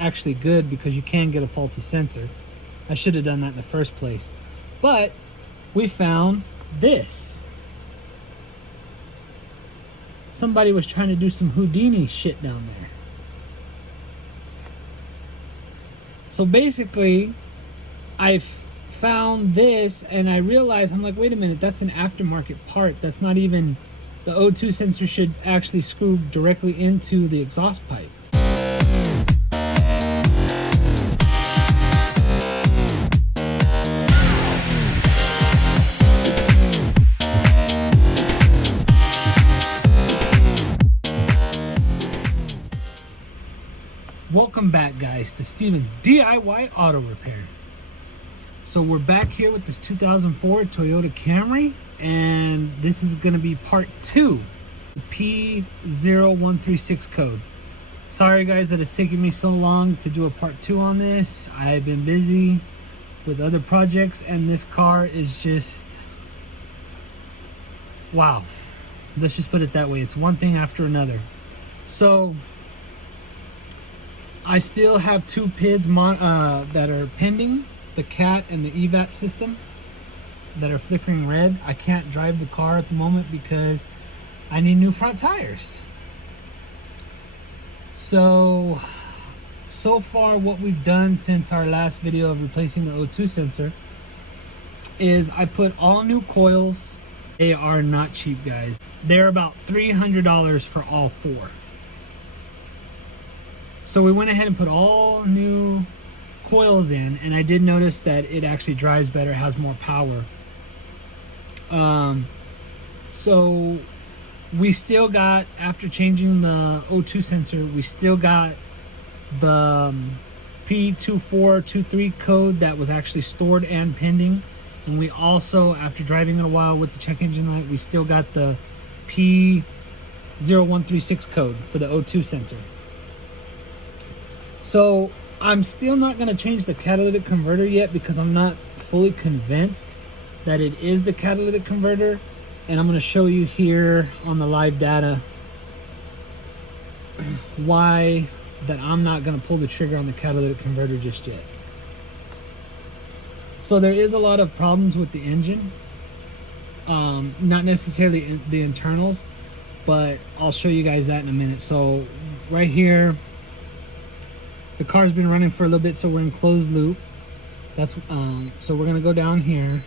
actually good because you can get a faulty sensor. I should have done that in the first place. But we found this. Somebody was trying to do some Houdini shit down there. So basically, I found this and I realized, I'm like, wait a minute, that's an aftermarket part. That's not even, the O2 sensor should actually screw directly into the exhaust pipe. Welcome back, guys, to Steven's DIY Auto Repair. So we're back here with this 2004 Toyota Camry, and this is going to be part 2, the P0136 code. Sorry guys that it's taking me so long to do a part 2 on this. I've been busy with other projects, and this car is just, wow. Let's just put it that way. It's one thing after another. So I still have two PIDs that are pending, the CAT and the EVAP system, that are flickering red. I can't drive the car at the moment because I need new front tires. So far what we've done since our last video of replacing the O2 sensor is I put all new coils. They are not cheap, guys. They're about $300 for all four. So we went ahead and put all new coils in, and I did notice that it actually drives better, has more power. So we still got, after changing the O2 sensor, we still got the P2423 code that was actually stored and pending. And we also, after driving it a while with the check engine light, we still got the P0136 code for the O2 sensor. So I'm still not going to change the catalytic converter yet because I'm not fully convinced that it is the catalytic converter. And I'm going to show you here on the live data why that I'm not going to pull the trigger on the catalytic converter just yet. So there is a lot of problems with the engine. Not necessarily the internals, but I'll show you guys that in a minute. So right here, the car's been running for a little bit, so we're in closed loop. That's so we're gonna go down here.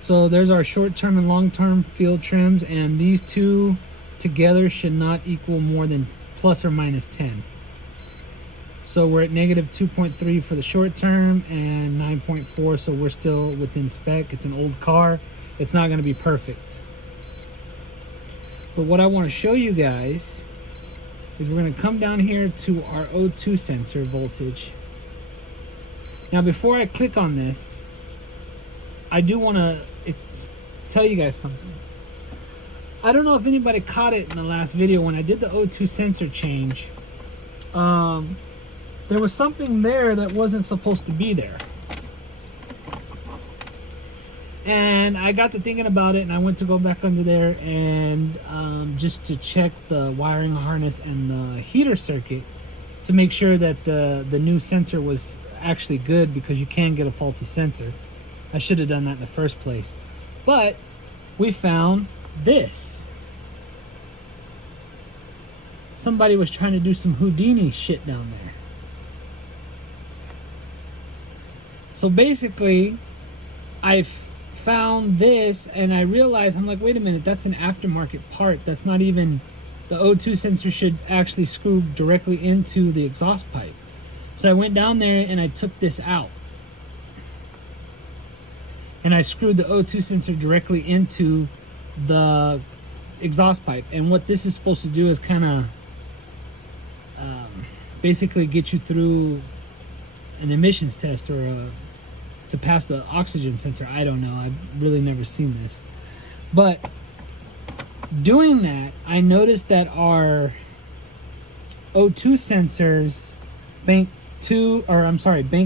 So there's our short-term and long-term field trims, and these two together should not equal more than plus or minus 10. So we're at negative 2.3 for the short term and 9.4, so we're still within spec. It's an old car. It's not gonna be perfect. But what I wanna show you guys is we're going to come down here to our O2 sensor voltage. Now before I click on this, I do want to tell you guys something. I don't know if anybody caught it in the last video when I did the O2 sensor change. There was something there that wasn't supposed to be there. And I got to thinking about it, and I went to go back under there and just to check the wiring harness and the heater circuit to make sure that the new sensor was actually good, because you can get a faulty sensor. I should have done that in the first place. But we found this. Somebody was trying to do some Houdini shit down there. So basically, I found this and I realized, I'm like, wait a minute, that's an aftermarket part. That's not even, the O2 sensor should actually screw directly into the exhaust pipe. So I went down there and I took this out, and I screwed the O2 sensor directly into the exhaust pipe. And what this is supposed to do is kind of basically get you through an emissions test, or to pass the oxygen sensor. I don't know. I've really never seen this. But doing that, I noticed that our O2 sensors, bank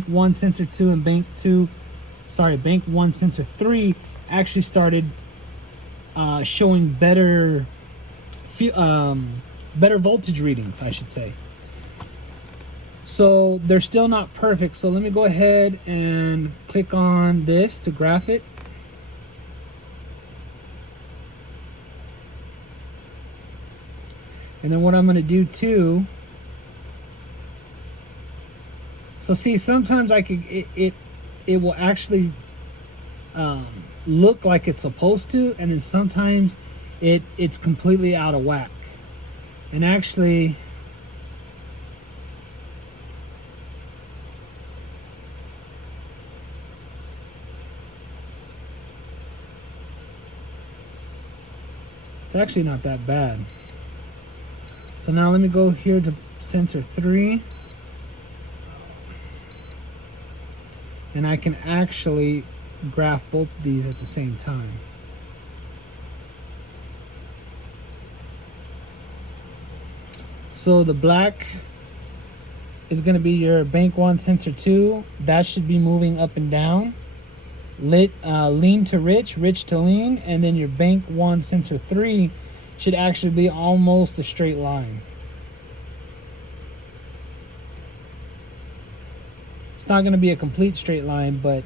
1 sensor 2 and bank 1 sensor 3 actually started showing better better voltage readings, I should say. So they're still not perfect. So let me go ahead and click on this to graph it. And then what I'm going to do too. So see, sometimes I could it will actually look like it's supposed to, and then sometimes it's completely out of whack. And actually, it's actually not that bad. So now let me go here to sensor 3. And I can actually graph both of these at the same time. So the black is going to be your bank 1 sensor 2. That should be moving up and down. Lean to rich to lean, and then your bank 1 sensor 3 should actually be almost a straight line. It's not going to be a complete straight line, but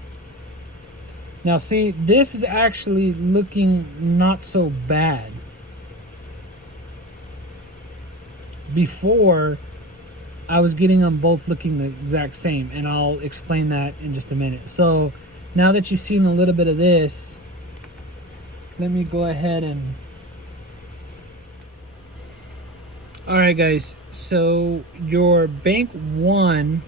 now see, this is actually looking not so bad. Before, I was getting them both looking the exact same, and I'll explain that in just a minute. So now that you've seen a little bit of this, let me go ahead and... Alright guys, so your bank 1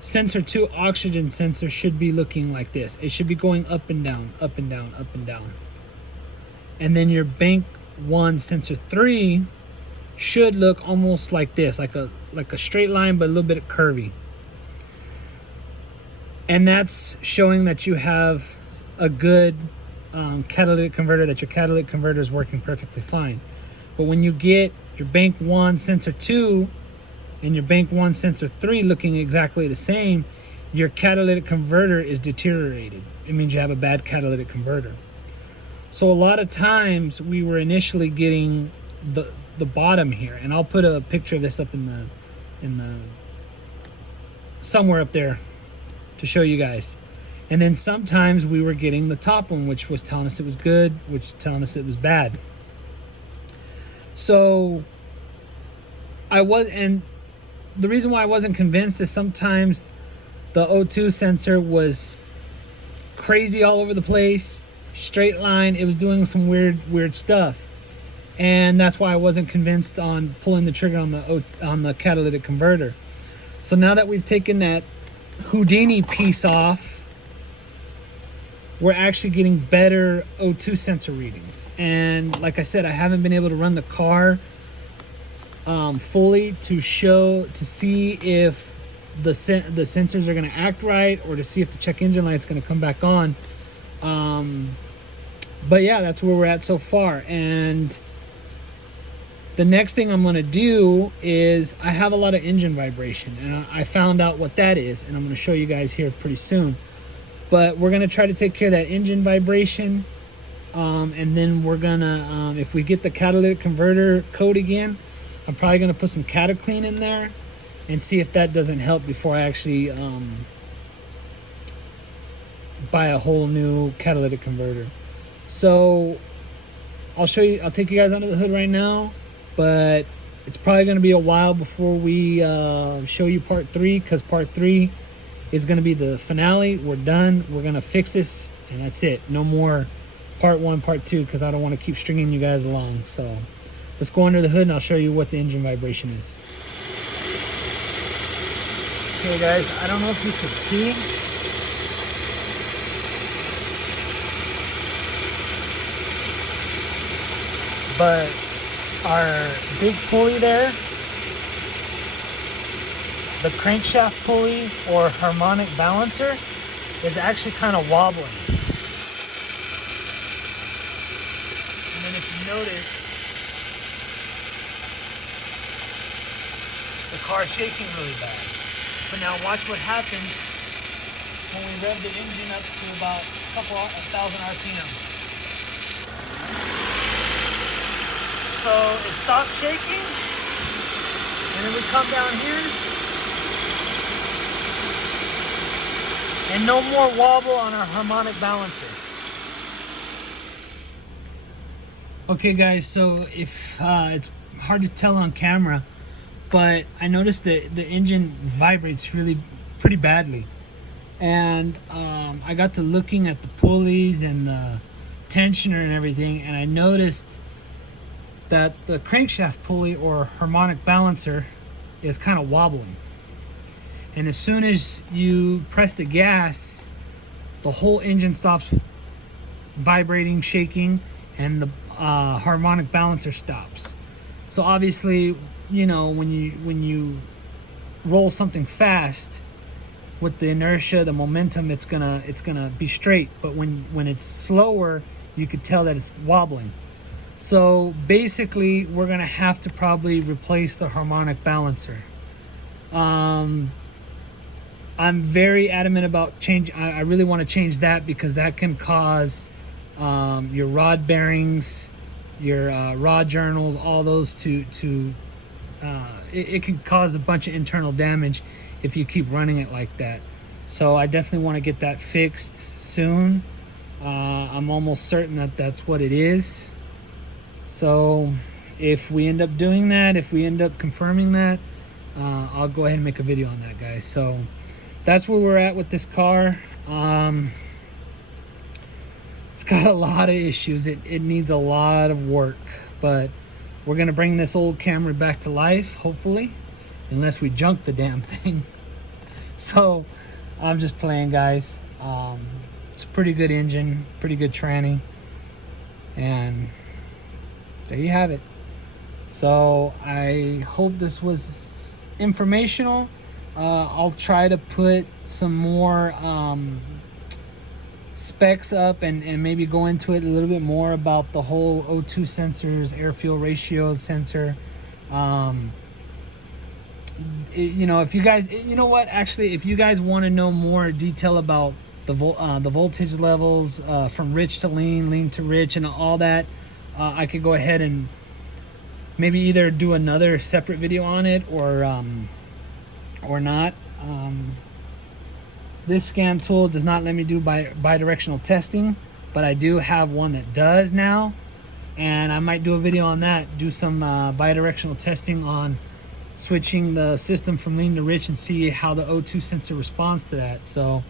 sensor 2 oxygen sensor should be looking like this. It should be going up and down, up and down, up and down. And then your bank 1 sensor 3 should look almost like this, like a straight line but a little bit curvy. And that's showing that you have a good catalytic converter, that your catalytic converter is working perfectly fine. But when you get your bank 1 sensor 2 and your bank 1 sensor 3 looking exactly the same, your catalytic converter is deteriorated. It means you have a bad catalytic converter. So a lot of times we were initially getting the bottom here, and I'll put a picture of this up in the somewhere up there to show you guys. And then sometimes we were getting the top one, which was telling us it was good, which was telling us it was bad. So and the reason why I wasn't convinced is sometimes the O2 sensor was crazy all over the place, straight line. It was doing some weird stuff, and that's why I wasn't convinced on pulling the trigger on the catalytic converter. So now that we've taken that Houdini piece off, we're actually getting better O2 sensor readings. And like I said, I haven't been able to run the car fully to see if the sensors are going to act right, or to see if the check engine light's going to come back on. But yeah, that's where we're at so far. And the next thing I'm going to do is, I have a lot of engine vibration, and I found out what that is, and I'm going to show you guys here pretty soon. But we're going to try to take care of that engine vibration, and then we're going to, if we get the catalytic converter code again, I'm probably going to put some Cataclean in there and see if that doesn't help before I actually buy a whole new catalytic converter. So I'll take you guys under the hood right now, but it's probably going to be a while before we show you part 3, because part 3 is going to be the finale. We're done. We're going to fix this, and that's it. No more part 1, part 2, because I don't want to keep stringing you guys along. So let's go under the hood, and I'll show you what the engine vibration is. Okay guys, I don't know if you could see, but our big pulley there, the crankshaft pulley or harmonic balancer, is actually kind of wobbling. And then if you notice, the car's shaking really bad. But now watch what happens when we rev the engine up to about 1,000 RPM. So it stops shaking, and then we come down here, and no more wobble on our harmonic balancer. Okay guys, so if it's hard to tell on camera, but I noticed that the engine vibrates pretty badly. And I got to looking at the pulleys and the tensioner and everything, and I noticed that the crankshaft pulley or harmonic balancer is kind of wobbling. And as soon as you press the gas, the whole engine stops vibrating, shaking, and the harmonic balancer stops. So obviously, you know, when you roll something fast, with the inertia, the momentum, it's gonna be straight. But when it's slower, you could tell that it's wobbling. So basically, we're gonna have to probably replace the harmonic balancer. I'm very adamant about change. I really want to change that because that can cause your rod bearings, your rod journals, all those it can cause a bunch of internal damage if you keep running it like that. So I definitely want to get that fixed soon. I'm almost certain that that's what it is. So if we end up doing that, if we end up confirming that, I'll go ahead and make a video on that, guys. So that's where we're at with this car. It's got a lot of issues. It needs a lot of work, but we're gonna bring this old Camry back to life, hopefully, unless we junk the damn thing. So I'm just playing, guys. It's a pretty good engine, pretty good tranny, and there you have it. So I hope this was informational. I'll try to put some more specs up and maybe go into it a little bit more about the whole O2 sensors, air fuel ratio sensor. You know, if you guys, you know what, actually, if you guys want to know more detail about the voltage levels from rich to lean, lean to rich, and all that, I could go ahead and maybe either do another separate video on it or not. This scan tool does not let me do bidirectional testing, but I do have one that does now, and I might do a video on that, do some bidirectional testing on switching the system from lean to rich and see how the O2 sensor responds to that. So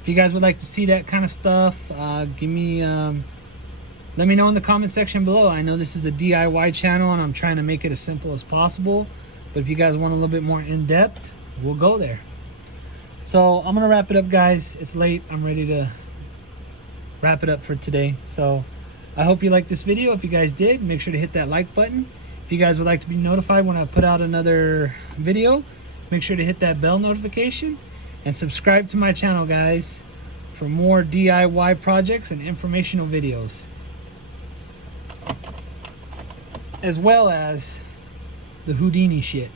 if you guys would like to see that kind of stuff, let me know in the comment section below. I know this is a DIY channel and I'm trying to make it as simple as possible, but if you guys want a little bit more in-depth, we'll go there. So I'm gonna wrap it up, guys. It's late. I'm ready to wrap it up for today. So I hope you liked this video. If you guys did, make sure to hit that like button. If you guys would like to be notified when I put out another video, make sure to hit that bell notification and subscribe to my channel, guys, for more DIY projects and informational videos, as well as the Houdini shit.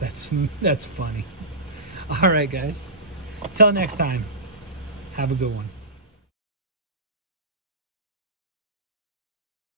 That's funny. All right, guys. Till next time, have a good one.